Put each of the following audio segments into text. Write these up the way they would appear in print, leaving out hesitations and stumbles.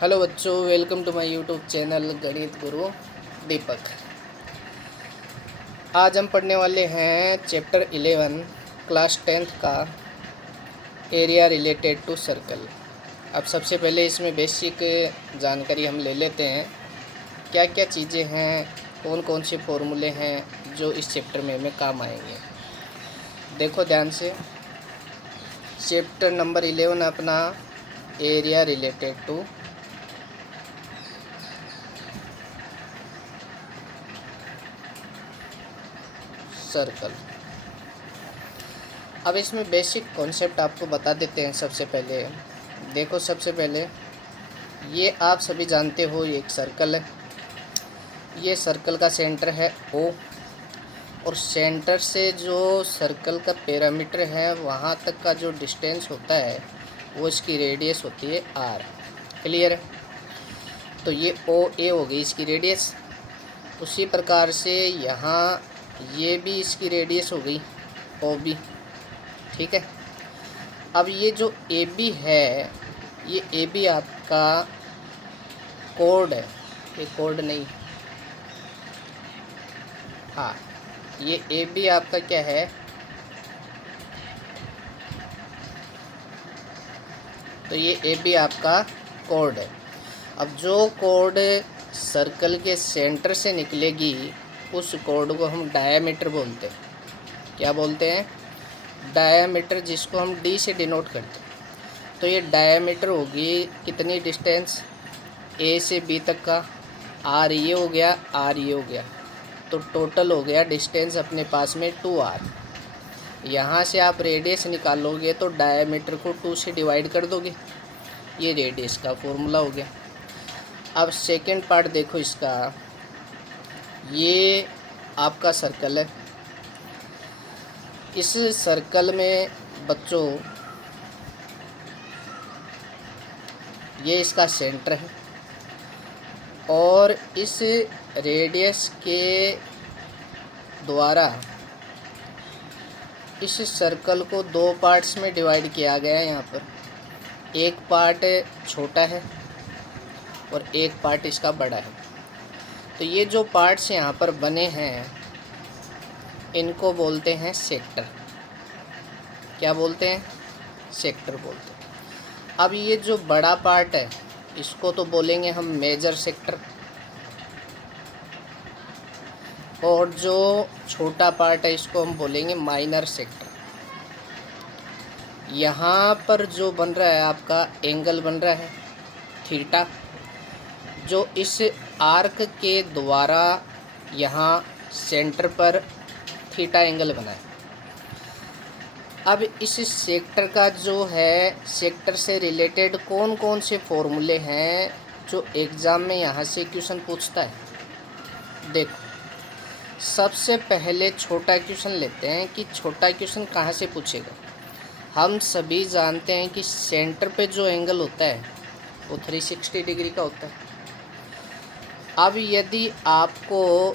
Hello बच्चों, welcome to my YouTube channel Ganit Guru दीपक। आज हम पढ़ने वाले हैं चैप्टर 11 क्लास 10th का एरिया रिलेटेड टू सर्कल। अब सबसे पहले इसमें बेसिक जानकारी हम ले लेते हैं, क्या क्या चीज़ें हैं, कौन कौन से फॉर्मूले हैं जो इस चैप्टर में हमें काम आएंगे। देखो ध्यान से, चैप्टर नंबर 11 अपना एरिया रिलेटेड टू सर्कल। अब इसमें बेसिक कॉन्सेप्ट आपको बता देते हैं। सबसे पहले देखो, सबसे पहले ये आप सभी जानते हो, ये एक सर्कल है। ये सर्कल का सेंटर है O, और सेंटर से जो सर्कल का पैरामीटर है वहाँ तक का जो डिस्टेंस होता है वो इसकी रेडियस होती है R। क्लियर है? तो ये OA हो गई इसकी रेडियस। उसी प्रकार से यहाँ ये भी इसकी रेडियस हो गई OB। ठीक है। अब ये जो AB है, ये AB आपका कोड है, ये कोड नहीं, हाँ, ये AB आपका क्या है, तो ये AB आपका कोड है। अब जो कोड सर्कल के सेंटर से निकलेगी उस कोड को हम डायामीटर बोलते हैं। क्या बोलते हैं? डायामीटर, जिसको हम D से डिनोट करते हैं। तो ये डायामीटर होगी कितनी डिस्टेंस, A से B तक का, R ये हो गया, R ये हो गया, तो टोटल हो गया डिस्टेंस अपने पास में 2R। यहाँ से आप रेडियस निकालोगे तो डायामीटर को 2 से डिवाइड कर दोगे, ये रेडियस का फॉर्मूला हो गया। अब सेकंड पार्ट देखो इसका, ये आपका सर्कल है। इस सर्कल में बच्चों ये इसका सेंटर है, और इस रेडियस के द्वारा इस सर्कल को 2 पार्ट्स में डिवाइड किया गया है। यहाँ पर एक पार्ट छोटा है और एक पार्ट इसका बड़ा है। तो ये जो पार्ट्स यहाँ पर बने हैं इनको बोलते हैं सेक्टर। क्या बोलते हैं? सेक्टर बोलते हैं। अब ये जो बड़ा पार्ट है इसको तो बोलेंगे हम मेजर सेक्टर, और जो छोटा पार्ट है इसको हम बोलेंगे माइनर सेक्टर। यहाँ पर जो बन रहा है आपका एंगल बन रहा है थीटा, जो इस आर्क के द्वारा यहाँ सेंटर पर थीटा एंगल बना है। अब इस सेक्टर का जो है, सेक्टर से रिलेटेड कौन कौन से फॉर्मूले हैं जो एग्ज़ाम में यहाँ से क्वेश्चन पूछता है। देखो, सबसे पहले छोटा क्वेश्चन लेते हैं कि छोटा क्वेश्चन कहाँ से पूछेगा। हम सभी जानते हैं कि सेंटर पे जो एंगल होता है वो 360 डिग्री का होता है। अब यदि आपको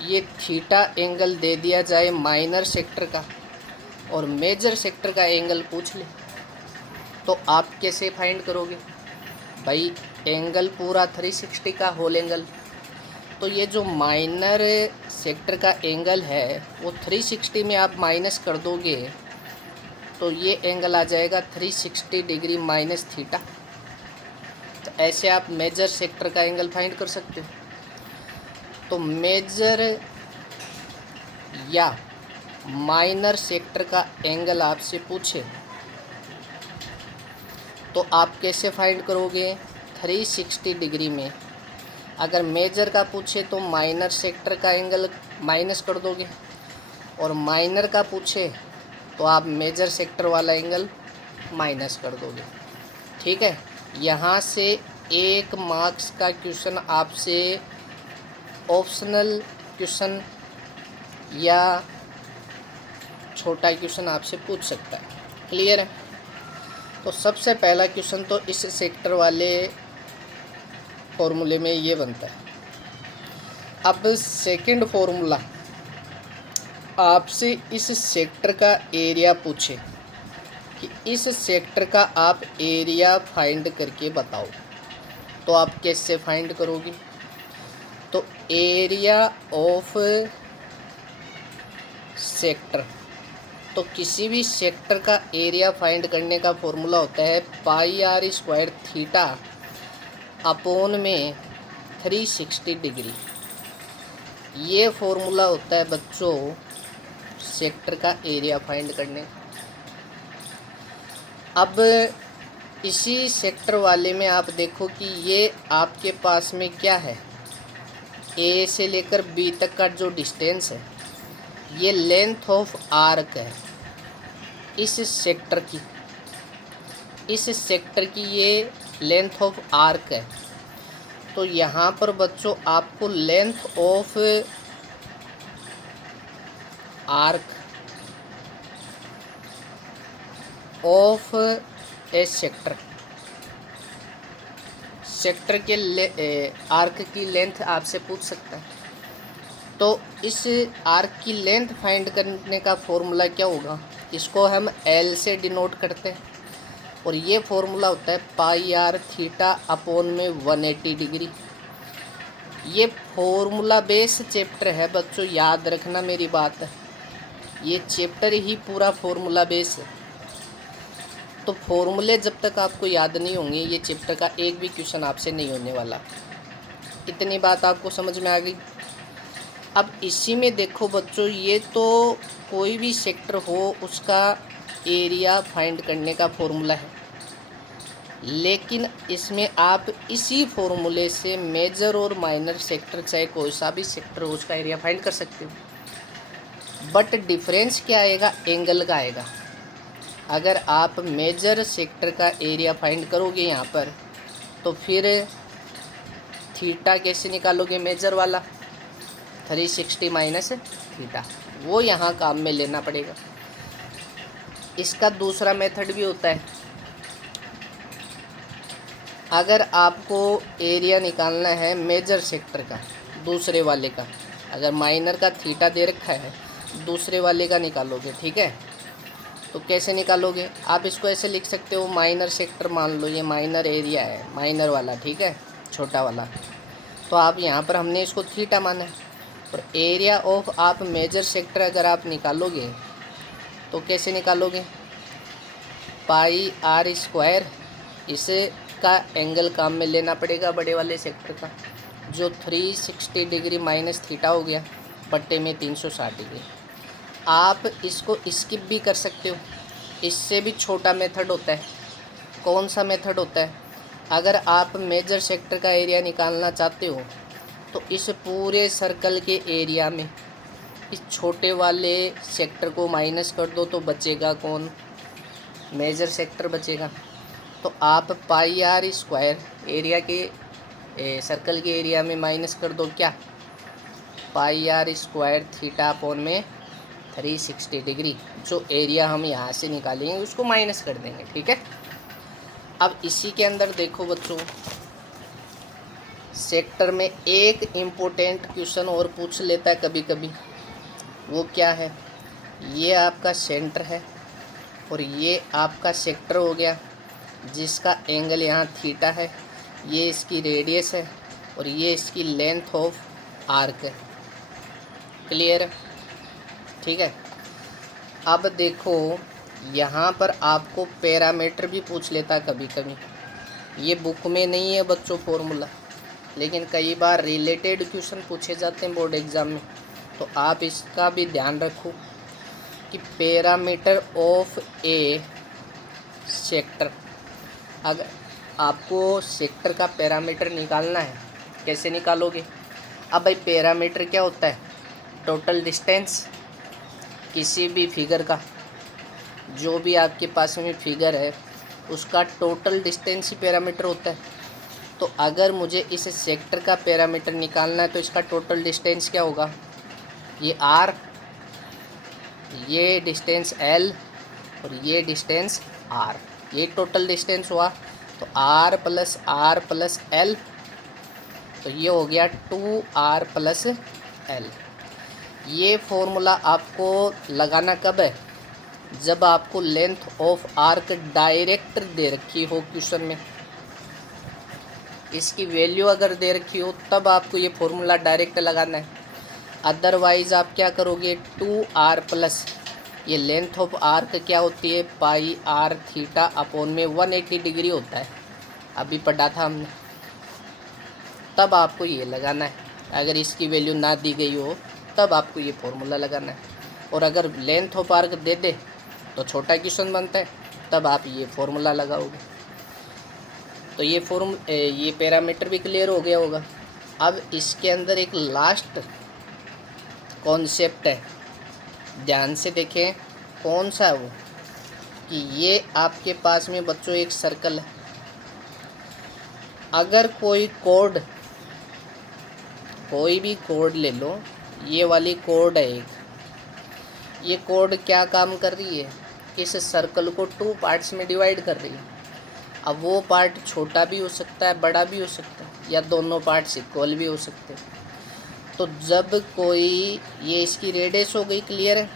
ये थीटा एंगल दे दिया जाए माइनर सेक्टर का और मेजर सेक्टर का एंगल पूछ ले, तो आप कैसे फाइंड करोगे? भाई एंगल पूरा 360 का होल एंगल, तो ये जो माइनर सेक्टर का एंगल है वो 360 में आप माइनस कर दोगे तो ये एंगल आ जाएगा 360 डिग्री माइनस थीटा। तो ऐसे आप मेजर सेक्टर का एंगल फाइंड कर सकते हो। तो मेजर या माइनर सेक्टर का एंगल आपसे पूछे तो आप कैसे फाइंड करोगे? 360 डिग्री में। अगर मेजर का पूछे तो माइनर सेक्टर का एंगल माइनस कर दोगे, और माइनर का पूछे तो आप मेजर सेक्टर वाला एंगल माइनस कर दोगे। ठीक है। यहाँ से 1 मार्क्स का क्वेश्चन आपसे ऑप्शनल क्वेश्चन या छोटा क्वेश्चन आपसे पूछ सकता है। क्लियर है? तो सबसे पहला क्वेश्चन तो इस सेक्टर वाले फॉर्मूले में ये बनता है। अब सेकंड फॉर्मूला, आपसे इस सेक्टर का एरिया पूछे कि इस सेक्टर का आप एरिया फाइंड करके बताओ। तो आप कैसे फाइंड करोगे? तो एरिया ऑफ सेक्टर, तो किसी भी सेक्टर का एरिया फाइंड करने का फॉर्मूला होता है पाई आर स्क्वायर थीटा अपॉन में 360 डिग्री। ये फॉर्मूला होता है बच्चों सेक्टर का एरिया फाइंड करने। अब इसी सेक्टर वाले में आप देखो कि ये आपके पास में क्या है, ए से लेकर बी तक का जो डिस्टेंस है ये लेंथ ऑफ आर्क है इस सेक्टर की। इस सेक्टर की ये लेंथ ऑफ आर्क है। तो यहाँ पर बच्चों आपको length of arc of A sector, sector के आर्क की लेंथ आपसे पूछ सकता है। तो इस आर्क की लेंथ फाइंड करने का फॉर्मूला क्या होगा? इसको हम एल से डिनोट करते हैं और ये फॉर्मूला होता है पाई आर थीटा अपॉन में 180 डिग्री। ये फॉर्मूला बेस चैप्टर है बच्चों, याद रखना मेरी बात। ये चैप्टर ही पूरा फॉर्मूला बेस है। तो फॉर्मूले जब तक आपको याद नहीं होंगे ये चैप्टर का एक भी क्वेश्चन आपसे नहीं होने वाला। इतनी बात आपको समझ में आ गई? अब इसी में देखो बच्चों, ये तो कोई भी सेक्टर हो उसका एरिया फाइंड करने का फॉर्मूला है, लेकिन इसमें आप इसी फॉर्मूले से मेजर और माइनर सेक्टर, चाहे कोई सा भी सेक्टर हो उसका एरिया फाइंड कर सकते हो। बट डिफरेंस क्या आएगा? एंगल का आएगा। अगर आप मेजर सेक्टर का एरिया फाइंड करोगे यहाँ पर, तो फिर थीटा कैसे निकालोगे? मेजर वाला 360 माइनस थीटा, वो यहाँ काम में लेना पड़ेगा। इसका दूसरा मेथड भी होता है। अगर आपको एरिया निकालना है मेजर सेक्टर का, दूसरे वाले का, अगर माइनर का थीटा दे रखा है दूसरे वाले का निकालोगे, ठीक है? तो कैसे निकालोगे? आप इसको ऐसे लिख सकते हो, माइनर सेक्टर मान लो, ये माइनर एरिया है, माइनर वाला, ठीक है, छोटा वाला। तो आप यहाँ पर हमने इसको थीटा माना है। और एरिया ऑफ आप मेजर सेक्टर अगर आप निकालोगे तो कैसे निकालोगे? पाई आर स्क्वायर, इसे का एंगल काम में लेना पड़ेगा बड़े वाले सेक्टर का, जो 360 डिग्री माइनस थीटा हो गया बट्टे में 360 डिग्री। आप इसको स्किप भी कर सकते हो, इससे भी छोटा मेथड होता है। कौन सा मेथड होता है? अगर आप मेजर सेक्टर का एरिया निकालना चाहते हो तो इस पूरे सर्कल के एरिया में इस छोटे वाले सेक्टर को माइनस कर दो, तो बचेगा कौन? मेजर सेक्टर बचेगा। तो आप पाई आर स्क्वायर एरिया के सर्कल के एरिया में माइनस कर दो क्या? पाई आर स्क्वायर थीटा अपॉन में 360 डिग्री, जो एरिया हम यहाँ से निकालेंगे उसको माइनस कर देंगे, ठीक है? अब इसी के अंदर देखो बच्चों, सेक्टर में एक इम्पोर्टेंट क्वेश्चन और पूछ लेता है कभी कभी। वो क्या है? ये आपका सेंटर है और ये आपका सेक्टर हो गया जिसका एंगल यहाँ थीटा है, ये इसकी रेडियस है और ये इसकी लेंथ ऑफ आर्क है। क्लियर है? ठीक है। अब देखो यहाँ पर आपको पैरामीटर भी पूछ लेता है कभी कभी। ये बुक में नहीं है बच्चों फॉर्मूला, लेकिन कई बार रिलेटेड क्वेश्चन पूछे जाते हैं बोर्ड एग्ज़ाम में, तो आप इसका भी ध्यान रखो कि पैरामीटर ऑफ ए सेक्टर। अगर आपको सेक्टर का पैरामीटर निकालना है, कैसे निकालोगे? अब भाई पैरामीटर क्या होता है? टोटल डिस्टेंस किसी भी फिगर का, जो भी आपके पास में फिगर है उसका टोटल डिस्टेंस ही पैरामीटर होता है। तो अगर मुझे इस सेक्टर का पैरामीटर निकालना है तो इसका टोटल डिस्टेंस क्या होगा? ये आर, ये डिस्टेंस एल और ये डिस्टेंस आर, ये टोटल डिस्टेंस हुआ। तो आर प्लस एल, तो ये हो गया 2r प्लस एल। ये फॉर्मूला आपको लगाना कब है? जब आपको लेंथ ऑफ आर्क डायरेक्ट दे रखी हो क्वेश्चन में, इसकी वैल्यू अगर दे रखी हो तब आपको ये फॉर्मूला डायरेक्ट लगाना है। अदरवाइज़ आप क्या करोगे, 2r प्लस ये लेंथ ऑफ आर्क क्या होती है, पाई आर थीटा अपॉन में 180 डिग्री होता है, अभी पढ़ा था हमने। तब आपको ये लगाना है। अगर इसकी वैल्यू ना दी गई हो तब आपको ये फॉर्मूला लगाना है। और अगर लेंथ ऑफ आर्क दे दे तो छोटा क्वेश्चन बनता है, तब आप ये फॉर्मूला लगाओगे। तो ये पैरामीटर भी क्लियर हो गया होगा। अब इसके अंदर एक लास्ट कॉन्सेप्ट है, ध्यान से देखें कौन सा है वो, कि ये आपके पास में बच्चों एक सर्कल है। अगर कोई भी कोड ले लो, ये वाली कोड है एक, ये कोड क्या काम कर रही है, इस सर्कल को 2 पार्ट्स में डिवाइड कर रही है। अब वो पार्ट छोटा भी हो सकता है, बड़ा भी हो सकता है, या दोनों पार्ट्स इक्वल भी हो सकते हैं। तो जब कोई, ये इसकी रेडियस हो गई, क्लियर है,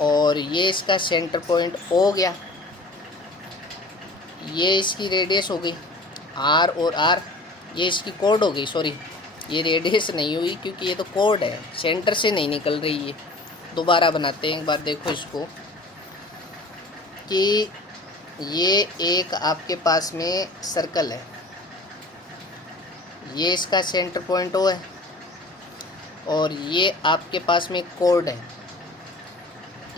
और ये इसका सेंटर पॉइंट हो गया, ये इसकी रेडियस हो गई आर और आर, ये इसकी कोड हो गई, सॉरी ये रेडियस नहीं हुई क्योंकि ये तो कोड है, सेंटर से नहीं निकल रही है। दोबारा बनाते हैं एक बार, देखो इसको, कि ये एक आपके पास में सर्कल है, ये इसका सेंटर पॉइंट ओ है, और ये आपके पास में कोड है,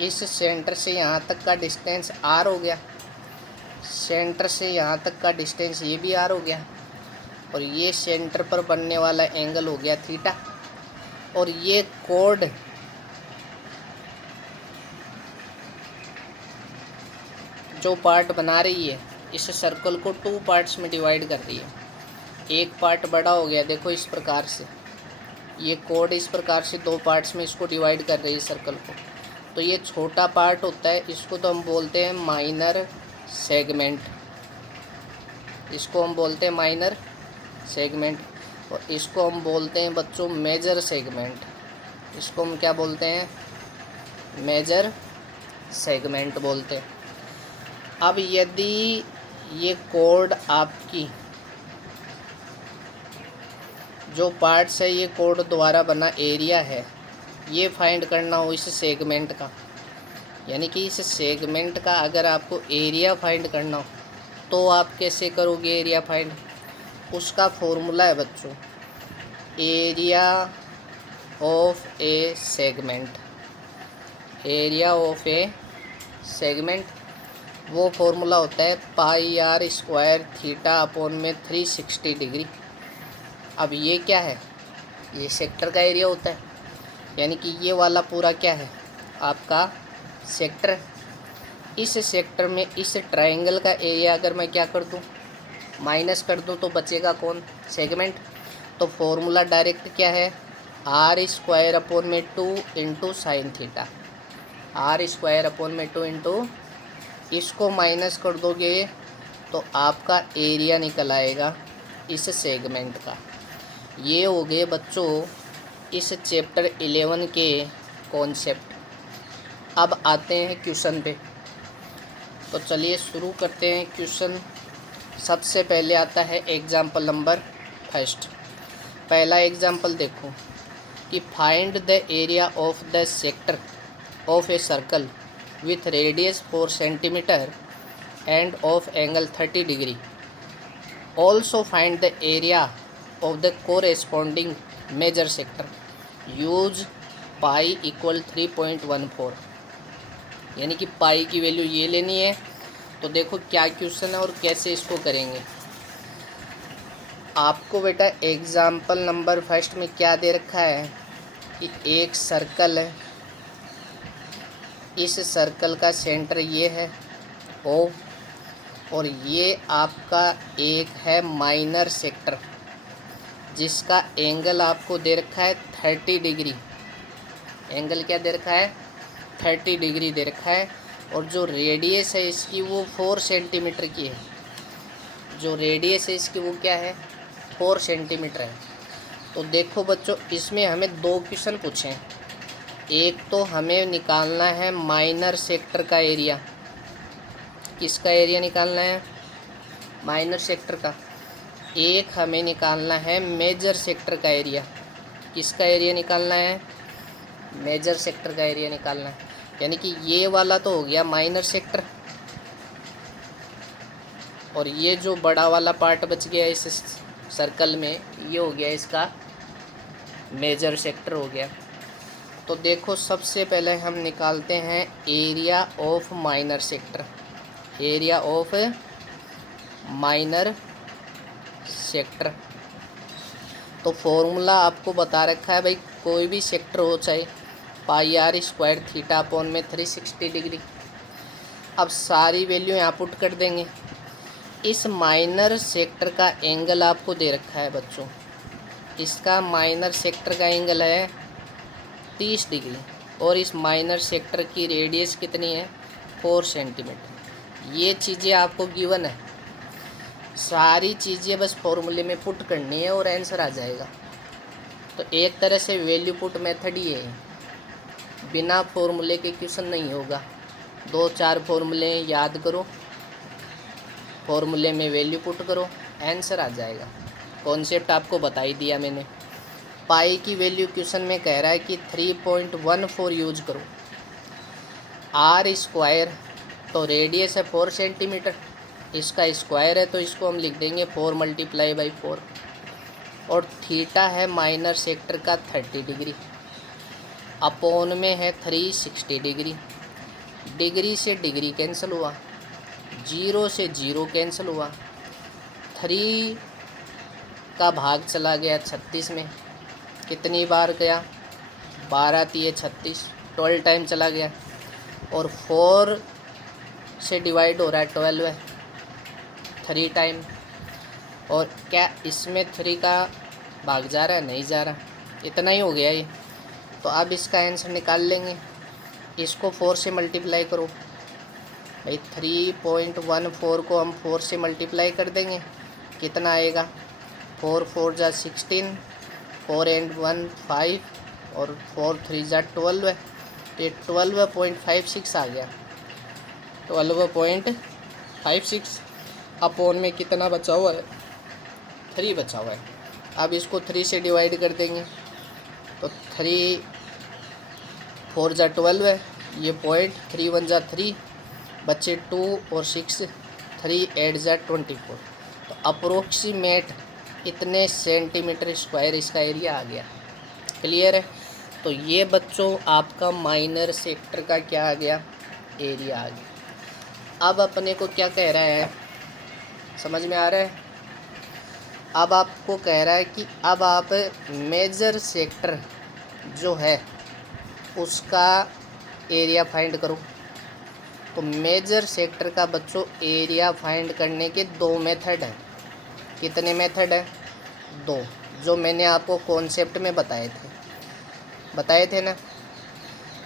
इस सेंटर से यहाँ तक का डिस्टेंस आर हो गया, सेंटर से यहाँ तक का डिस्टेंस ये भी आर हो गया, और ये सेंटर पर बनने वाला एंगल हो गया थीटा। और ये कोड जो पार्ट बना रही है इस सर्कल को 2 पार्ट्स में डिवाइड कर रही है। एक पार्ट बड़ा हो गया, देखो इस प्रकार से, ये कोड इस प्रकार से 2 पार्ट्स में इसको डिवाइड कर रही है सर्कल को। तो ये छोटा पार्ट होता है, इसको तो हम बोलते हैं माइनर सेगमेंट, इसको हम बोलते हैं माइनर सेगमेंट, और इसको हम बोलते हैं बच्चों मेजर सेगमेंट, इसको हम क्या बोलते हैं, मेजर सेगमेंट बोलते हैं। अब यदि ये कोड आपकी जो पार्ट्स है, ये कोड द्वारा बना एरिया है, ये फाइंड करना हो इस सेगमेंट का, यानी कि इस सेगमेंट का अगर आपको एरिया फाइंड करना हो तो आप कैसे करोगे एरिया फाइंड, उसका फॉर्मूला है बच्चों area of A segment, area of A segment, वो फॉर्मूला होता है पाई आर स्क्वायर थीटा अपॉन में 360 डिग्री। अब ये क्या है, ये सेक्टर का एरिया होता है, यानी कि ये वाला पूरा क्या है आपका सेक्टर। इस सेक्टर में इस ट्रायंगल का एरिया अगर मैं क्या कर दूं, माइनस कर दूं, तो बचेगा कौन, सेगमेंट। तो फॉर्मूला डायरेक्ट क्या है, आर स्क्वायर अपॉन में 2 into sine theta, R square upon में 2 इंटू, इसको माइनस कर दोगे तो आपका एरिया निकल आएगा इस सेगमेंट का। ये हो गए बच्चों इस चैप्टर 11 के कॉन्सेप्ट। अब आते हैं क्वेश्चन पे, तो चलिए शुरू करते हैं क्वेश्चन। सबसे पहले आता है एग्जाम्पल नंबर 1। पहला एग्जाम्पल देखो कि find the area of the sector of a circle with radius 4 centimeter and of angle 30 degree. Also find the area of the corresponding major sector. Use pi equal 3.14, यानी कि पाई की value ये लेनी है। तो देखो क्या क्वेश्चन है और कैसे इसको करेंगे। आपको बेटा एग्जाम्पल नंबर 1 में क्या दे रखा है कि एक सर्कल है, इस सर्कल का सेंटर ये है ओ, और ये आपका एक है माइनर सेक्टर जिसका एंगल आपको दे रखा है 30 डिग्री। एंगल क्या दे रखा है, 30 डिग्री दे रखा है, और जो रेडियस है इसकी वो 4 सेंटीमीटर की है। जो रेडियस है इसकी वो क्या है, 4 सेंटीमीटर है। तो देखो बच्चों, इसमें हमें 2 क्वेश्चन पूछे हैं। एक तो हमें निकालना है माइनर सेक्टर का एरिया। किसका एरिया निकालना है? माइनर सेक्टर का। एक हमें निकालना है मेजर सेक्टर का एरिया। किसका एरिया निकालना है? मेजर सेक्टर का एरिया निकालना है। यानी कि ये वाला तो हो गया माइनर सेक्टर, और ये जो बड़ा वाला पार्ट बच गया इस सर्कल में, ये हो गया इसका मेजर सेक्टर हो गया। तो देखो सबसे पहले हम निकालते हैं area of minor sector. Area of minor sector. तो फॉर्मूला आपको बता रखा है भाई, कोई भी सेक्टर हो चाहे पाई आर स्क्वायर थीटा अपॉन में 360 डिग्री। अब सारी वैल्यू यहाँ पुट कर देंगे। इस माइनर सेक्टर का एंगल आपको दे रखा है बच्चों, इसका माइनर सेक्टर का एंगल है 30 डिग्री, और इस माइनर सेक्टर की रेडियस कितनी है? 4 सेंटीमीटर। ये चीज़ें आपको गिवन है, सारी चीज़ें बस फॉर्मूले में पुट करनी है और आंसर आ जाएगा। तो एक तरह से वैल्यू पुट मेथड ही है, बिना फॉर्मूले के क्वेश्चन नहीं होगा। 2-4 फॉर्मूले याद करो, फॉर्मूले में वैल्यू पुट करो, आंसर आ जाएगा। कॉन्सेप्ट आपको बता ही दिया मैंने। पाई की वैल्यू क्वेश्चन में कह रहा है कि 3.14 यूज करो। आर स्क्वायर तो रेडियस है 4 सेंटीमीटर, इसका स्क्वायर है तो इसको हम लिख देंगे 4 × 4, और थीटा है माइनर सेक्टर का 30 डिग्री, अपॉन में है 360 डिग्री। डिग्री से डिग्री कैंसिल हुआ, 0 से 0 कैंसिल हुआ, 3 का भाग चला गया 36 में। कितनी बार गया? 12×3 = 36, 12 टाइम चला गया। और 4 से डिवाइड हो रहा है 12 है, 3 टाइम। और क्या इसमें 3 का भाग जा रहा है? नहीं जा रहा, इतना ही हो गया ये। तो अब इसका आंसर निकाल लेंगे। इसको 4 से मल्टीप्लाई करो भाई, 3.14 को हम 4 से मल्टीप्लाई कर देंगे, कितना आएगा? 4 4 = 16, 4 and 1 5, और 4 3 = 12 है। तो 12.56 आ गया, 12.56। अपॉन में कितना बचा हुआ है? 3 बचा हुआ है। अब इसको 3 से डिवाइड कर देंगे, तो 3 4 = 12 है, ये पॉइंट, 3 1 = 3, बच्चे 2 और 6, 3 8 = 24। तो अप्रोक्सीमेट इतने सेंटीमीटर स्क्वायर इसका एरिया आ गया। क्लियर है? तो ये बच्चों आपका माइनर सेक्टर का क्या आ गया? एरिया आ गया। अब अपने को क्या कह रहा है, समझ में आ रहा है? अब आपको कह रहा है कि अब आप मेजर सेक्टर जो है उसका एरिया फाइंड करो। तो मेजर सेक्टर का बच्चों एरिया फाइंड करने के 2 मेथड हैं। कितने मेथड हैं? 2, जो मैंने आपको कॉन्सेप्ट में बताए थे ना।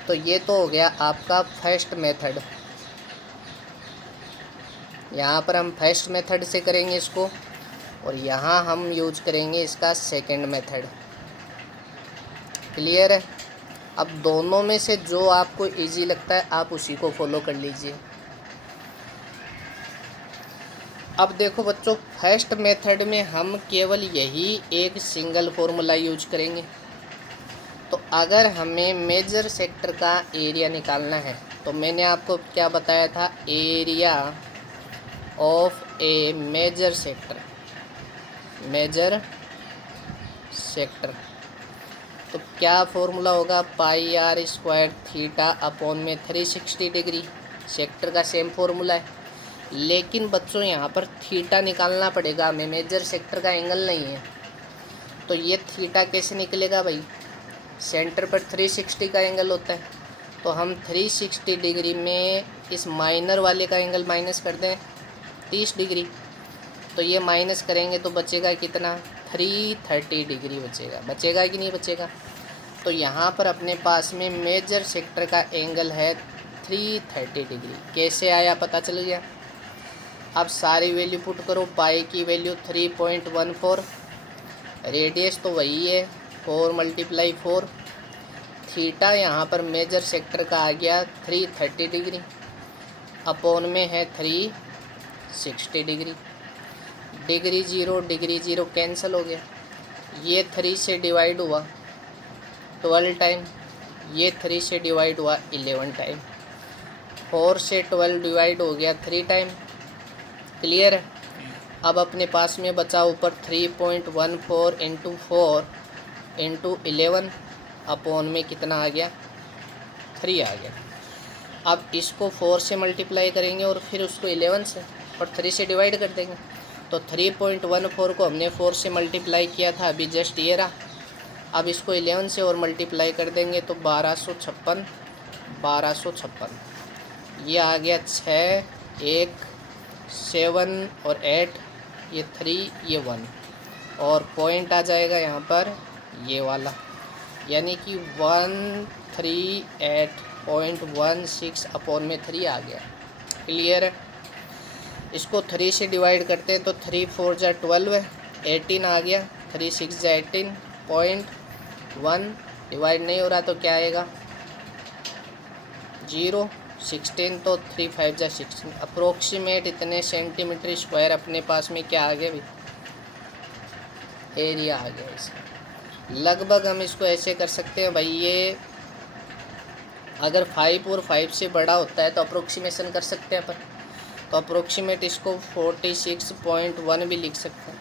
तो ये तो हो गया आपका फर्स्ट मेथड, यहाँ पर हम फर्स्ट मेथड से करेंगे इसको, और यहाँ हम यूज करेंगे इसका सेकंड मेथड। क्लियर है? अब दोनों में से जो आपको इजी लगता है आप उसी को फॉलो कर लीजिए। अब देखो बच्चों, फर्स्ट मेथड में हम केवल यही एक सिंगल फार्मूला यूज करेंगे। तो अगर हमें मेजर सेक्टर का एरिया निकालना है तो मैंने आपको क्या बताया था? Area of a major sector. Major sector तो क्या फॉर्मूला होगा? πr² थीटा अपॉन में 360 डिग्री। सेक्टर का सेम फॉर्मूला है, लेकिन बच्चों यहाँ पर थीटा निकालना पड़ेगा हमें, मेजर सेक्टर का एंगल नहीं है। तो ये थीटा कैसे निकलेगा भाई? सेंटर पर 360 का एंगल होता है, तो हम 360 डिग्री में इस माइनर वाले का एंगल माइनस कर दें 30 डिग्री। तो ये माइनस करेंगे तो बचेगा कितना? 330 डिग्री बचेगा कि नहीं बचेगा? तो यहाँ पर अपने पास में मेजर सेक्टर का एंगल है 330 डिग्री। कैसे आया पता चल गया? अब सारी वैल्यू पुट करो। पाई की वैल्यू 3.14, रेडियस तो वही है 4 × 4, थीटा यहाँ पर मेजर सेक्टर का आ गया 330 डिग्री, अपॉन में है 360 डिग्री। डिग्री ज़ीरो कैंसिल हो गया, ये 3 से डिवाइड हुआ 12 टाइम, ये 3 से डिवाइड हुआ 11 टाइम, 4 से 12 डिवाइड हो गया 3 टाइम। क्लियर है। अब अपने पास में बचा ऊपर 3.14 इंटू 4 इंटू 11, अपॉन में कितना आ गया 3 आ गया। अब इसको 4 से मल्टीप्लाई करेंगे और फिर उसको 11 से और 3 से डिवाइड कर देंगे। तो 3.14 को हमने 4 से मल्टीप्लाई किया था, अभी जस्ट ये रहा। अब इसको 11 से और मल्टीप्लाई कर देंगे तो 1256 ये आ गया 6, 1, 7 और 8, ये 3, ये 1 और पॉइंट आ जाएगा यहाँ पर ये वाला, यानी कि 138.16 अपॉन में 3 आ गया। क्लियर है। इसको 3 से डिवाइड करते हैं तो 3 4 जा 12 है, 18 आ गया, 3 6 जा 18.1 डिवाइड नहीं हो रहा तो क्या आएगा 0, 16 तो 3 5 जा 16, अप्रोक्सीमेट इतने सेंटीमीटर स्क्वायर अपने पास में क्या आ गया भाई, एरिया आ गया इसका। लगभग हम इसको ऐसे कर सकते हैं भाई, ये अगर 5 और 5 से बड़ा होता है तो अप्रोक्सीमेशन कर सकते हैं अपन, तो अप्रोक्सीमेट इसको 46.1 भी लिख सकते हैं,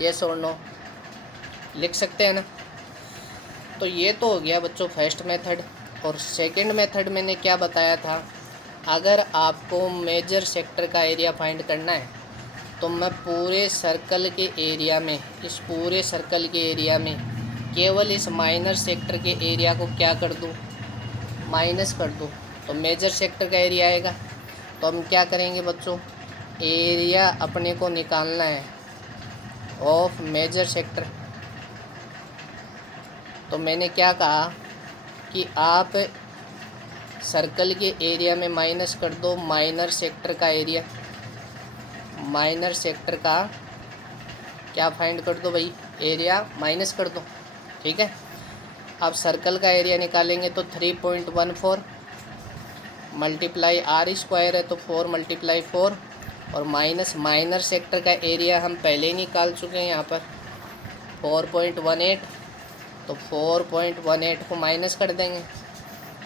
येस और नो लिख सकते हैं ना। तो ये तो हो गया बच्चों फर्स्ट मेथड। और सेकंड मेथड मैंने क्या बताया था, अगर आपको मेजर सेक्टर का एरिया फाइंड करना है तो मैं पूरे सर्कल के एरिया में, इस पूरे सर्कल के एरिया में केवल इस माइनर सेक्टर के एरिया को क्या कर दूँ, माइनस कर दूँ, तो मेजर सेक्टर का एरिया आएगा। तो हम क्या करेंगे बच्चों, एरिया अपने को निकालना है ऑफ मेजर सेक्टर। तो मैंने क्या कहा कि आप सर्कल के एरिया में माइनस कर दो माइनर सेक्टर का एरिया, माइनर सेक्टर का क्या फाइंड कर दो भाई, एरिया माइनस कर दो। ठीक है। अब सर्कल का एरिया निकालेंगे तो 3.14 मल्टीप्लाई आर स्क्वायर है तो 4 मल्टीप्लाई 4 और माइनस माइनर सेक्टर का एरिया हम पहले ही निकाल चुके हैं यहाँ पर 4.18, तो 4.18 को माइनस कर देंगे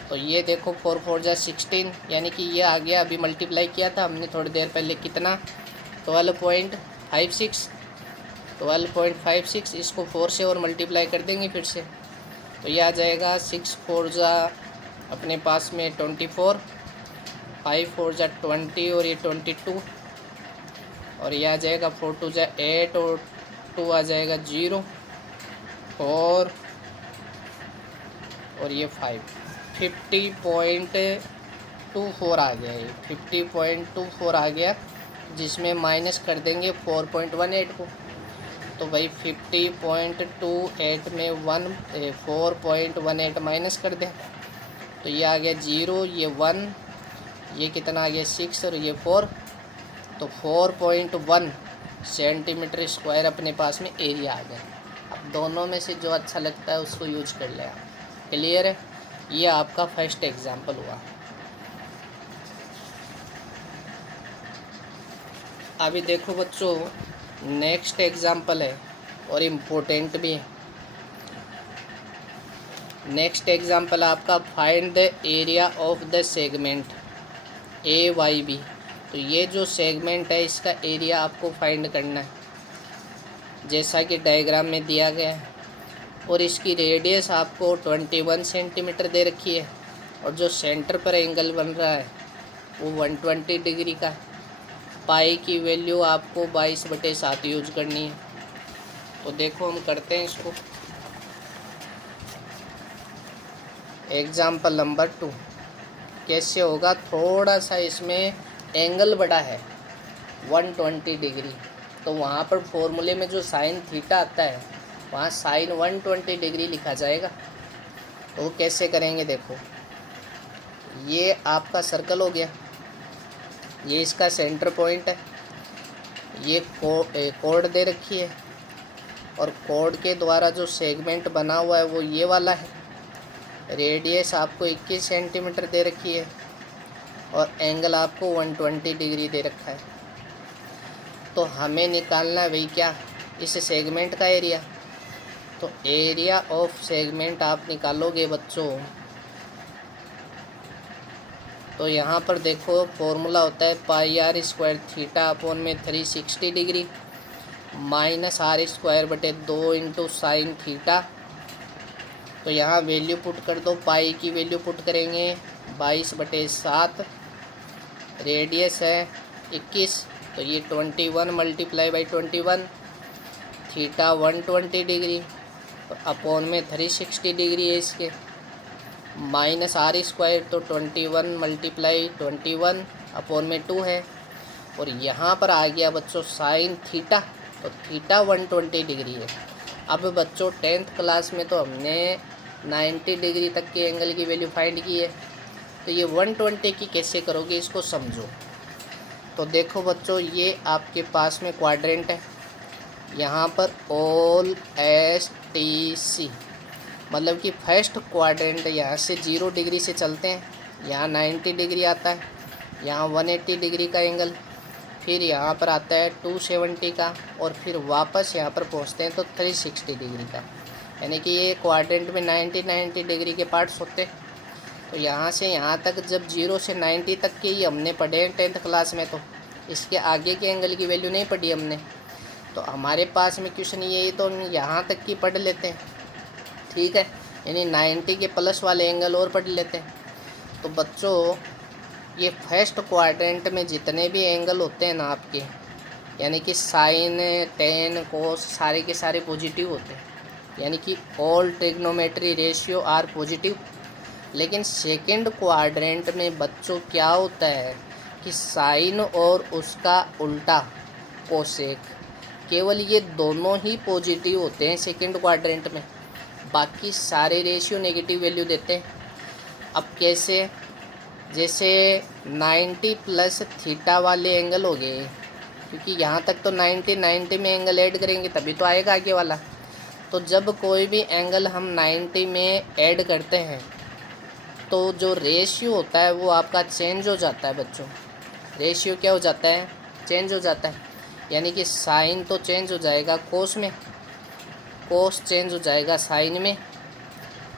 तो ये देखो 4 4 जा 16, यानी कि ये आ गया, अभी मल्टीप्लाई किया था हमने थोड़ी देर पहले, कितना 12.56, इसको 4 से और मल्टीप्लाई कर देंगे फिर से तो ये आ जाएगा 6 4 जा अपने पास में 24, 5 4 जा 20 और ये 22 और ये आ जाएगा 4 2 जा 8 और 2 आ जाएगा 0 और ये 5, 50.24 आ गया, ये 50.24 आ गया, जिसमें माइनस कर देंगे 4.18 को। तो भाई 50.28 में 4.18 माइनस कर दें तो ये आ गया 0, ये 1, ये कितना आ गया 6 और ये 4, तो 4.1 सेंटीमीटर स्क्वायर अपने पास में एरिया आ गया। अब दोनों में से जो अच्छा लगता है उसको यूज कर ले आप। क्लियर है। ये आपका फर्स्ट एग्जाम्पल हुआ। अभी देखो बच्चों नेक्स्ट एग्जाम्पल है और इम्पोर्टेंट भी है। नेक्स्ट एग्जाम्पल आपका find the area of the segment AYB। तो ये जो सेगमेंट है इसका एरिया आपको फाइंड करना है जैसा कि डायग्राम में दिया गया है, और इसकी रेडियस आपको 21 सेंटीमीटर दे रखी है और जो सेंटर पर एंगल बन रहा है वो 120 डिग्री का। पाई की वैल्यू आपको 22/7 यूज करनी है। तो देखो हम करते हैं इसको। एग्जाम्पल नंबर 2 कैसे होगा, थोड़ा सा इसमें एंगल बड़ा है 120 डिग्री, तो वहाँ पर फॉर्मूले में जो साइन थीटा आता है वहाँ साइन 120 डिग्री लिखा जाएगा। तो कैसे करेंगे, देखो ये आपका सर्कल हो गया, ये इसका सेंटर पॉइंट है, ये कोड दे रखी है और कोड के द्वारा जो सेगमेंट बना हुआ है वो ये वाला है। रेडियस आपको 21 सेंटीमीटर दे रखी है और एंगल आपको 120 डिग्री दे रखा है। तो हमें निकालना है भाई क्या, इस सेगमेंट का एरिया। तो एरिया ऑफ सेगमेंट आप निकालोगे बच्चों, तो यहाँ पर देखो फॉर्मूला होता है पाई आर स्क्वायर थीटा अपॉन में 360 डिग्री माइनस आर स्क्वायर बटे 2 इंटू साइन थीटा। तो यहाँ वैल्यू पुट कर दो, पाई की वैल्यू पुट करेंगे 22/7, रेडियस है 21, तो ये 21 multiply by 21, theta 120 degree upon में 360 डिग्री है इसके, माइनस आर स्क्वायर तो 21 मल्टीप्लाई 21 अपॉन में 2 है, और यहाँ पर आ गया बच्चों साइन थीटा, तो थीटा 120 डिग्री है। अब बच्चों 10th क्लास में तो हमने 90 डिग्री तक के एंगल की वैल्यू फाइंड की है, तो ये 120 की कैसे करोगे इसको समझो। तो देखो बच्चों, ये आपके पास में क्वाड्रेंट है, यहाँ पर ऑल एस टी सी, मतलब कि फर्स्ट क्वाड्रेंट यहाँ से 0 डिग्री से चलते हैं, यहाँ 90 डिग्री आता है, यहाँ 180 डिग्री का एंगल, फिर यहाँ पर आता है 270 का, और फिर वापस यहाँ पर पहुँचते हैं तो 360 डिग्री का, यानी कि ये क्वाड्रेंट में 90 डिग्री के पार्ट्स होते हैं। तो यहाँ से यहाँ तक जब 0 से 90 तक के ही हमने पढ़े हैं 10th क्लास में, तो इसके आगे के एंगल की वैल्यू नहीं पढ़ी हमने। तो हमारे पास में क्वेश्चन ये तो यहाँ तक की पढ़ लेते हैं, ठीक है, यानी 90 के प्लस वाले एंगल और पढ़ लेते हैं। तो बच्चों ये फर्स्ट क्वाड्रेंट में जितने भी एंगल होते हैं ना आपके, यानी कि साइन टेन कोस सारे के सारे पॉजिटिव होते हैं, यानी कि all trigonometry ratio are positive. लेकिन सेकंड क्वाड्रेंट में बच्चों क्या होता है कि साइन और उसका उल्टा कोसेक, केवल ये दोनों ही पॉजिटिव होते हैं सेकंड क्वाड्रेंट में, बाकी सारे रेशियो नेगेटिव वैल्यू देते हैं। अब कैसे, जैसे 90 प्लस थीटा वाले एंगल हो गए, क्योंकि यहाँ तक तो 90 में एंगल ऐड करेंगे तभी तो आएगा आगे वाला। तो जब कोई भी एंगल हम 90 में ऐड करते हैं तो जो रेशियो होता है वो आपका चेंज हो जाता है बच्चों। रेशियो क्या हो जाता है, चेंज हो जाता है, यानी कि साइन तो चेंज हो जाएगा कोस में, कोस चेंज हो जाएगा साइन में,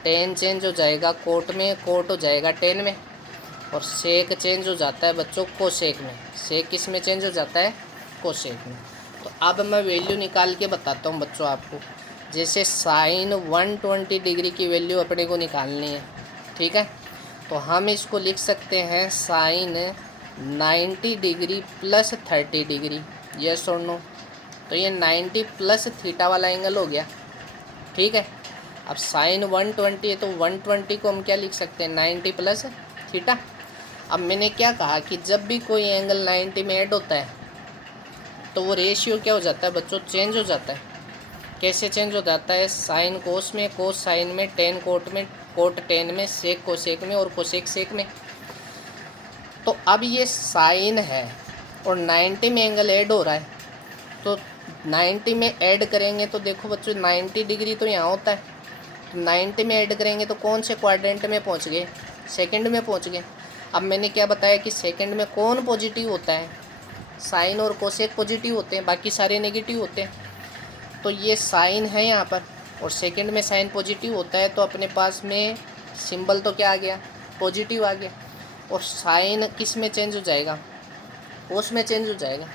टेन चेंज हो जाएगा कोट में, कोट हो जाएगा टेन में, और सेक चेंज हो जाता है बच्चों कोसेक में। सेक किस में चेंज हो जाता है, कोसेक में। तो अब मैं वैल्यू निकाल के बताता हूँ बच्चों आपको। जैसे साइन 120 डिग्री की वैल्यू अपने को निकालनी है, ठीक है, तो हम इसको लिख सकते हैं sine 90 degree plus 30 degree, yes और नो। तो ये 90 प्लस थीटा वाला एंगल हो गया, ठीक है। अब साइन 120 है तो 120 को हम क्या लिख सकते हैं, 90 प्लस थीटा। अब मैंने क्या कहा कि जब भी कोई एंगल 90 में ऐड होता है तो वो रेशियो क्या हो जाता है बच्चों, चेंज हो जाता है। कैसे चेंज हो जाता है, साइन कोस में, कोस साइन में, टेन कोट में, कोट टेन में, सेक कोसेक में, और कोसेक सेक में। तो अब ये साइन है और 90 में एंगल ऐड हो रहा है, तो 90 में ऐड करेंगे तो देखो बच्चों 90 डिग्री तो यहाँ होता है, तो 90 में ऐड करेंगे तो कौन से क्वाड्रेंट में पहुँच गए, सेकंड में पहुँच गए। अब मैंने क्या बताया कि सेकंड में कौन पॉजिटिव होता है, साइन और कोसेक पॉजिटिव होते हैं, बाकी सारे नेगेटिव होते हैं। तो ये साइन है यहाँ पर और सेकंड में साइन पॉजिटिव होता है, तो अपने पास में सिंबल तो क्या आ गया, पॉजिटिव आ गया। और साइन किस में चेंज हो जाएगा, कोस में चेंज हो जाएगा,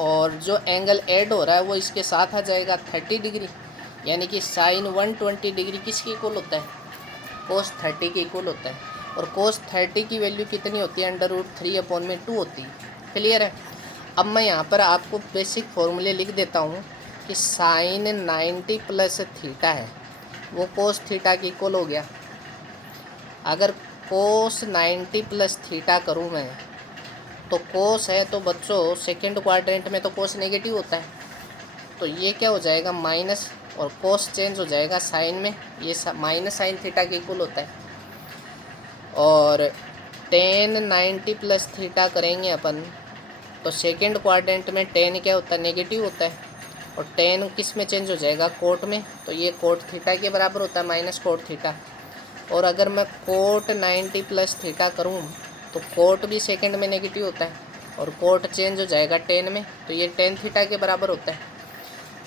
और जो एंगल ऐड हो रहा है वो इसके साथ आ जाएगा 30 डिग्री, यानी कि साइन 120 डिग्री किसके इक्वल होता है, कोस 30 के इक्वल होता है। और कोस 30 की वैल्यू कितनी होती है, √3/2 होती है। क्लियर है। अब मैं यहाँ पर आपको बेसिक फॉर्मूले लिख देता हूँ कि साइन 90 प्लस थीटा है वो कोस थीटा के इक्वल हो गया। अगर कोस 90 प्लस थीटा करूँ मैं तो कोस है, तो बच्चों सेकंड क्वाड्रेंट में तो कोस नेगेटिव होता है, तो ये क्या हो जाएगा माइनस, और कोस चेंज हो जाएगा साइन में, ये माइनस साइन थीटा के इक्वल होता है। और टेन 90 प्लस थीटा करेंगे अपन तो सेकंड क्वाड्रेंट में टेन क्या होता है, नेगेटिव होता है, और टेन किस में चेंज हो जाएगा, कोट में, तो ये कोट थीटा के बराबर होता है, माइनस कोट थीटा। और अगर मैं कोट 90 प्लस थीटा करूँ तो कोट भी सेकंड में नेगेटिव होता है और कोट चेंज हो जाएगा टेन में, तो ये टेन थीटा के बराबर होता है।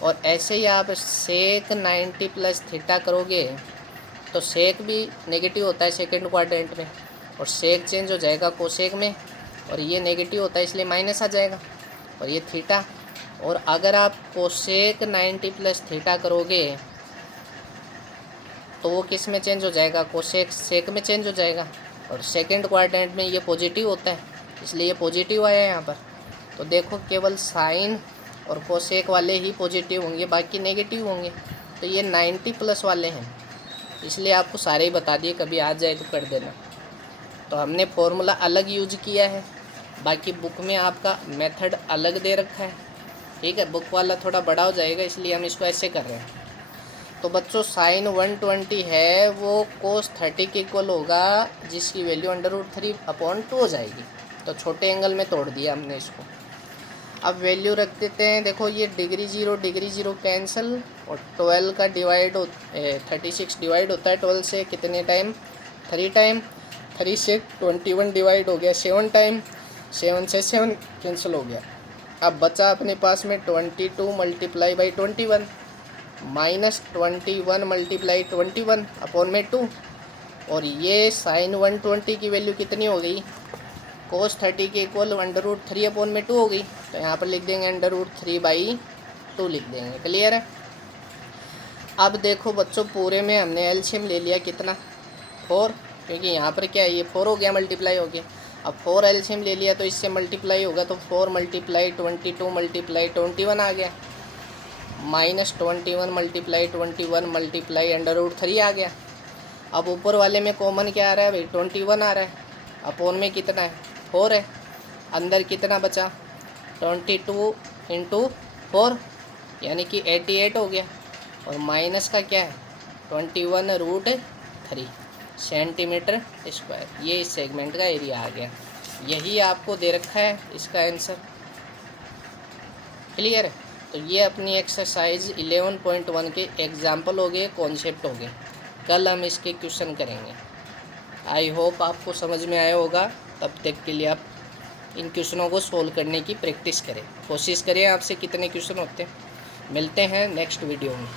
और ऐसे ही आप सेक 90 प्लस थीटा करोगे तो सेक भी नेगेटिव होता है सेकंड क्वाड्रेंट में और सेक चेंज हो जाएगा कोसेक में और ये नेगेटिव होता है इसलिए माइनस आ जाएगा और ये थीटा। और अगर आप कोसेक 90 प्लस थीटा करोगे तो वो किस में चेंज हो जाएगा, कोसेक सेक में चेंज हो जाएगा और सेकंड क्वाड्रेंट में ये पॉजिटिव होता है इसलिए ये पॉजिटिव आया है यहाँ पर। तो देखो केवल साइन और कोसेक वाले ही पॉजिटिव होंगे, बाकी नेगेटिव होंगे। तो ये 90 प्लस वाले हैं इसलिए आपको सारे ही बता दिए, कभी आ जाए तो कर देना। तो हमने फॉर्मूला अलग यूज किया है, बाकी बुक में आपका मेथड अलग दे रखा है, ठीक है। बुक वाला थोड़ा बड़ा हो जाएगा इसलिए हम इसको ऐसे कर रहे हैं। तो बच्चों साइन 120 है वो कोस 30 के इक्वल होगा जिसकी वैल्यू √3/2 हो जाएगी। तो छोटे एंगल में तोड़ दिया हमने इसको। अब वैल्यू रख देते हैं, देखो ये डिग्री जीरो कैंसिल और 12 का डिवाइड 36 डिवाइड होता है 12 से कितने टाइम, 3 टाइम। 3 से 21 डिवाइड हो गया 7 टाइम, 7 से 7 कैंसिल हो गया। अब बचा अपने पास में 22 मल्टीप्लाई बाई 21 माइनस 21 मल्टीप्लाई 21/2 और ये साइन 120 की वैल्यू कितनी हो गई, कोस 30 के इक्वल √3/2 हो गई। तो यहाँ पर लिख देंगे √3/2 लिख देंगे। क्लियर है। अब देखो बच्चों पूरे में हमने एलसीएम ले लिया कितना, 4, क्योंकि यहाँ पर क्या है ये 4 हो गया मल्टीप्लाई हो गया। अब 4 एलसीएम ले लिया तो इससे मल्टीप्लाई होगा तो 4 मल्टीप्लाई 22 मल्टीप्लाई 21 आ गया, माइनस 21 मल्टीप्लाई 21 मल्टीप्लाई √3 आ गया। अब ऊपर वाले में कॉमन क्या आ रहा है भाई, 21 आ रहा है, अपोन में कितना है 4 है, अंदर कितना बचा 22 × 4 यानी कि 88 हो गया और माइनस का क्या है 21√3 सेंटीमीटर स्क्वायर। ये इस सेगमेंट का एरिया आ गया, यही आपको दे रखा है इसका आंसर। क्लियर है। तो ये अपनी एक्सरसाइज 11.1 के एग्जाम्पल हो गए, कॉन्सेप्ट हो गए। कल हम इसके क्वेश्चन करेंगे। आई होप आपको समझ में आया होगा। तब तक के लिए आप इन क्वेश्चनों को सोल्व करने की प्रैक्टिस करें, कोशिश करें आपसे कितने क्वेश्चन होते हैं। मिलते हैं नेक्स्ट वीडियो में।